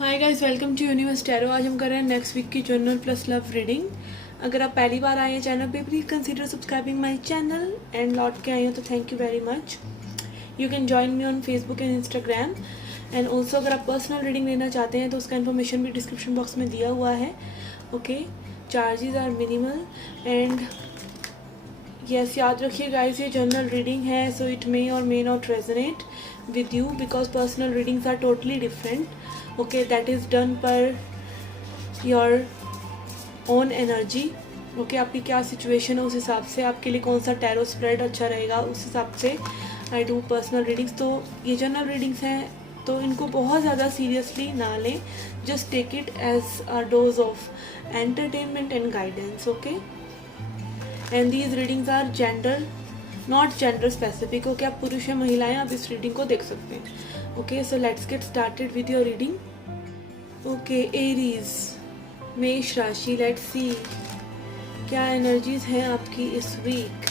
Hi guys, welcome to universe tarot. आज हम कर रहे हैं नेक्स्ट वीक की जनरल प्लस लव रीडिंग। अगर आप पहली बार आए हैं चैनल पे, please consider subscribing my channel and लौट के आए हो तो thank you very much. You can join me on Facebook and Instagram and also अगर आप पर्सनल रीडिंग लेना चाहते हैं तो उसका इन्फॉर्मेशन भी डिस्क्रिप्शन बॉक्स में दिया हुआ है। Okay, charges are minimal and yes, याद रखिए गाइस, ये जनरल रीडिंग है, सो इट मे और may not resonate with you because personal readings are totally different. Okay, that is done per your own energy. Okay, आपकी क्या situation है उस हिसाब से आपके लिए कौन सा टैरो स्प्रेड अच्छा रहेगा उस हिसाब से आई डू पर्सनल रीडिंग्स। तो ये जनरल रीडिंग्स हैं तो इनको बहुत ज़्यादा सीरियसली ना लें, just take it as a dose of entertainment and guidance. Okay, and these readings are gender not gender specific. Okay, आप पुरुष या महिलाएं आप इस रीडिंग को देख सकते हैं। Okay, so let's get started with your reading. Okay, Aries, मेष राशि, लेट्स सी क्या एनर्जीज हैं आपकी इस वीक।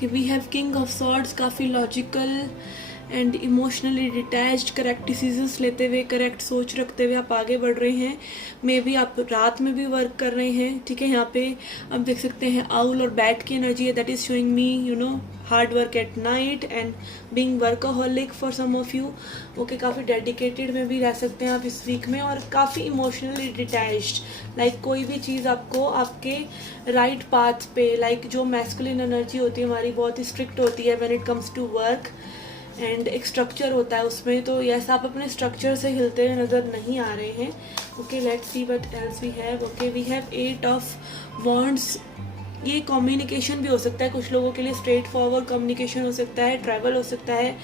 कि we have king of swords, काफ़ी logical and emotionally detached, correct decisions लेते हुए, करेक्ट सोच रखते हुए आप आगे बढ़ रहे हैं। मे बी आप रात में भी वर्क कर रहे हैं। ठीक है, यहाँ पे आप देख सकते हैं आउल और बैट की एनर्जी है, that is showing me hard work at night and being workaholic for some of you. Okay, काफ़ी डेडिकेटेड में भी रह सकते हैं आप इस वीक में और काफ़ी इमोशनली डिटैच्ड, लाइक कोई भी चीज़ आपको आपके राइट पाथ पे, लाइक जो मैस्कुलिन एनर्जी होती है हमारी बहुत स्ट्रिक्ट होती है when it comes to work and एक स्ट्रक्चर होता है उसमें, तो यस आप अपने स्ट्रक्चर से हिलते हुए नज़र नहीं आ रहे हैं। Okay, let's see what else we have. Okay, we have 8 of wands. ये कम्युनिकेशन भी हो सकता है कुछ लोगों के लिए, स्ट्रेट फॉरवर्ड कम्युनिकेशन हो सकता है, ट्रैवल हो सकता है,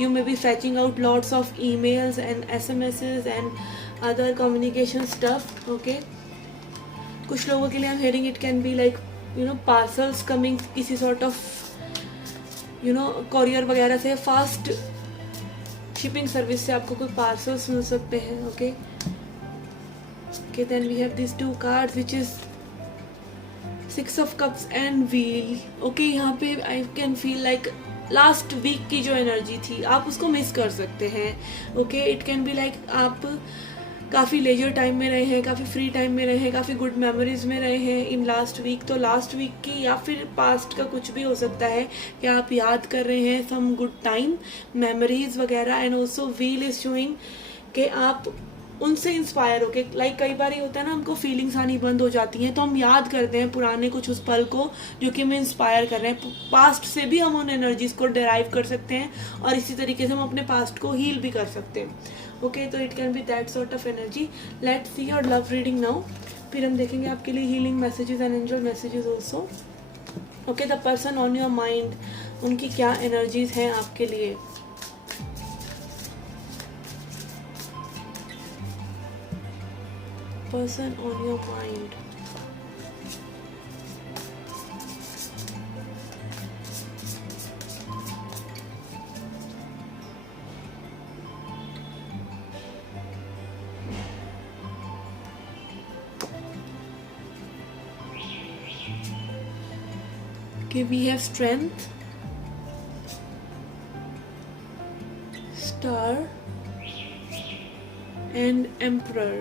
you may be fetching out lots of emails and SMSes and other communication stuff. Okay, कुछ लोगों के लिए I am hearing it can be like parcels coming, किसी सॉर्ट ऑफ कॉरियर वगैरह से, फास्ट शिपिंग सर्विस से आपको कोई पार्सल्स मिल सकते हैं। Okay, okay, then we have this 2 cards which is 6 of cups and wheel. Okay, यहाँ पे I can feel like last week की जो एनर्जी थी आप उसको मिस कर सकते हैं। Okay, it can be like आप काफ़ी लेजर टाइम में रहे हैं, काफ़ी फ्री टाइम में रहे हैं, काफ़ी गुड मेमोरीज में रहे हैं इन लास्ट वीक। तो लास्ट वीक की या फिर पास्ट का कुछ भी हो सकता है कि आप याद कर रहे हैं सम गुड टाइम मेमोरीज वगैरह। And also wheel is showing कि आप उनसे इंस्पायर होके, लाइक कई बार ये होता है ना, हमको फीलिंग्स आनी बंद हो जाती हैं तो हम याद करते हैं पुराने कुछ उस पल को जो कि हमें इंस्पायर कर रहे हैं। पास्ट से भी हम उन एनर्जीज को डिराइव कर सकते हैं और इसी तरीके से हम अपने पास्ट को हील भी कर सकते हैं। ओके, तो it can B that sort of energy. Let's see your love reading now. फिर हम देखेंगे आपके लिए healing messages and angel messages also. Okay, the person on your mind, उनकी क्या एनर्जीज हैं आपके लिए। Person on your mind. Okay, we have strength, star and emperor.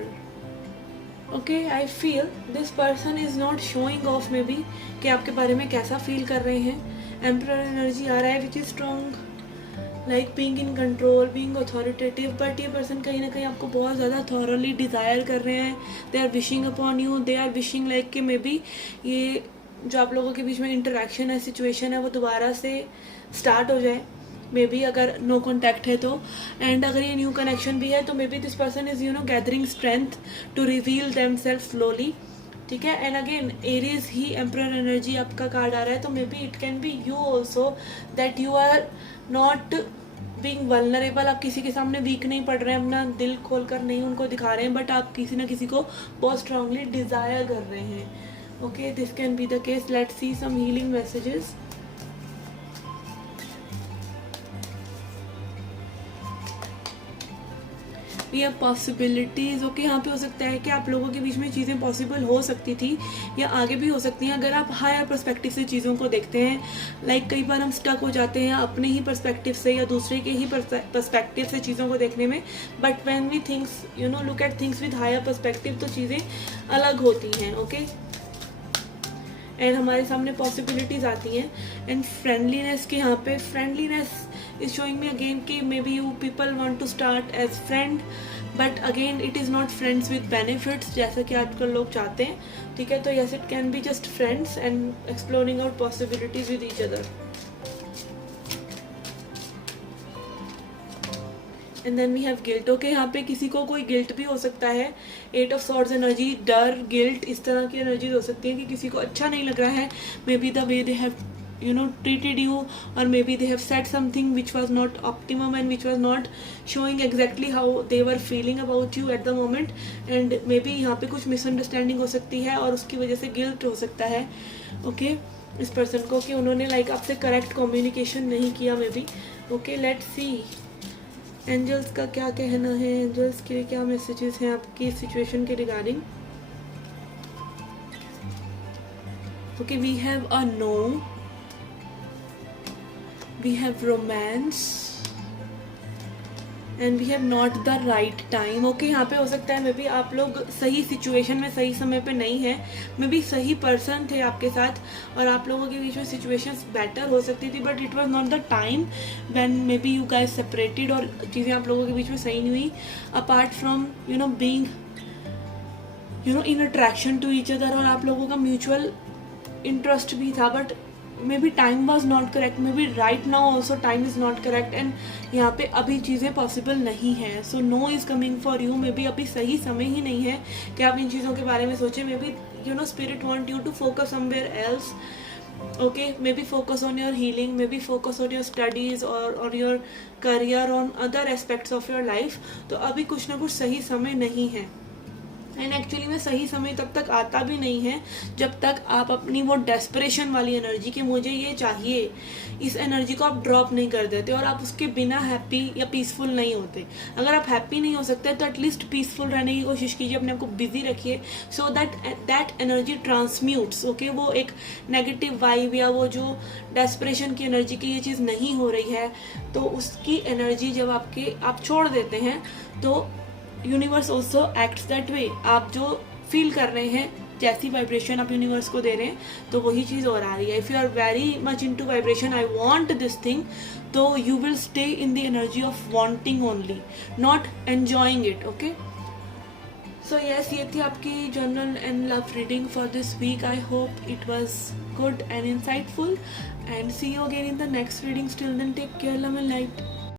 Okay, I feel this person is not showing of may be कि आपके बारे में कैसा फील कर रहे हैं। एम्परर एनर्जी आ रहा है which is strong, like being in control, being authoritative, but ये पर्सन कहीं ना कहीं आपको बहुत ज़्यादा थॉरली डिज़ायर कर रहे हैं। They are wishing upon you, they are wishing like कि मे बी ये जो आप लोगों के बीच में इंटरेक्शन है, सिचुएशन है, वो दोबारा से स्टार्ट हो जाए। मे बी अगर नो कॉन्टैक्ट है तो, एंड अगर ये न्यू कनेक्शन भी है तो may be this person is gathering strength to reveal them self slowly. ठीक है, एंड अगेन एरीज ही एम्परर एनर्जी आपका कार्ड आ रहा है, तो may be it can be you also that you are not being vulnerable. आप किसी के सामने वीक नहीं पड़ रहे हैं, अपना दिल खोल कर नहीं उनको दिखा रहे हैं, बट आप किसी ना किसी को बहुत स्ट्रांगली डिज़ायर कर रहे हैं। Okay, this can be the case. Let's see some healing messages. We have possibilities. Okay, यहाँ पे हो सकता है कि आप लोगों के बीच में चीज़ें पॉसिबल हो सकती थी या आगे भी हो सकती हैं अगर आप हायर पर्सपेक्टिव से चीज़ों को देखते हैं। लाइक कई बार हम स्टक हो जाते हैं अपने ही पर्सपेक्टिव से या दूसरे के ही पर्सपेक्टिव से चीज़ों को देखने में, but when we things look at things with higher perspective तो चीज़ें अलग होती हैं। ओके, एंड हमारे सामने पॉसिबिलिटीज़ आती हैं। एंड फ्रेंडलीनेस के यहाँ पे friendliness is showing me again कि may be you people want to start as friend, but again it is not friends with benefits जैसा कि आजकल लोग चाहते हैं। ठीक है, तो yes it can be just friends and exploring out possibilities with each other. And then we have guilt. Okay, यहाँ पे किसी को कोई गिल्ट भी हो सकता है। 8 ऑफ सॉर्ड्स एनर्जी, डर, गिल्ट, इस तरह की एनर्जीज हो सकती है कि किसी को अच्छा नहीं लग रहा है। May be the way they have treated you, or maybe they have said something which was not optimum and which was not showing exactly how they were feeling about you at the moment, and maybe यहाँ पे कुछ misunderstanding हो सकती है और उसकी वजह से गिल्ट हो सकता है। ओके, इस पर्सन को कि उन्होंने लाइक आपसे करेक्ट कम्युनिकेशन नहीं किया may be. Okay, let's see angels का क्या कहना है, एंजल्स के क्या मैसेजेस हैं आपकी सिचुएशन के regarding. Okay, we have a no, we have romance and we have not the right time। Okay, यहाँ पे हो सकता है मे बी आप लोग सही सिचुएशन में सही समय पे नहीं है, मे बी सही पर्सन थे आपके साथ और आप लोगों के बीच में सिचुएशंस बेटर हो सकती थी, but it was not the time when may be you guys separated और चीज़ें आप लोगों के बीच में सही नहीं हुई। Apart from being in attraction to each other, और आप लोगों का म्यूचुअल इंटरेस्ट भी था, but maybe time was not correct, maybe right now also time is not correct, and यहाँ पे अभी चीज़ें पॉसिबल नहीं है। So no is coming for you, may B अभी सही समय ही नहीं है कि आप इन चीज़ों के बारे में सोचें। Maybe spirit want you to focus somewhere else. Okay, maybe focus on your healing, maybe focus on your studies और your career, on other aspects of your life. तो अभी कुछ ना कुछ सही समय नहीं है, एंड एक्चुअली में सही समय तब तक आता भी नहीं है जब तक आप अपनी वो डेस्परेशन वाली एनर्जी कि मुझे ये चाहिए, इस एनर्जी को आप ड्रॉप नहीं कर देते और आप उसके बिना हैप्पी या पीसफुल नहीं होते। अगर आप हैप्पी नहीं हो सकते तो एटलीस्ट पीसफुल रहने की कोशिश कीजिए, अपने आप को बिजी रखिए, so that energy transmutes. Okay, वो एक नेगेटिव वाइब या वो जो डेस्परेशन की एनर्जी की ये चीज़ नहीं हो रही है, तो उसकी एनर्जी जब आप छोड़ देते हैं तो universe also acts that way. आप जो फील कर रहे हैं, जैसी वाइब्रेशन आप यूनिवर्स को दे रहे हैं, तो वही चीज़ और आ रही है। If you are very much into vibration I want this thing, तो you will stay in the energy of wanting only, not enjoying it. Okay, so yes, ये थी आपकी general and love reading for this week. I hope it was good and insightful, and see you again in the next reading. Till then, take care, love and light.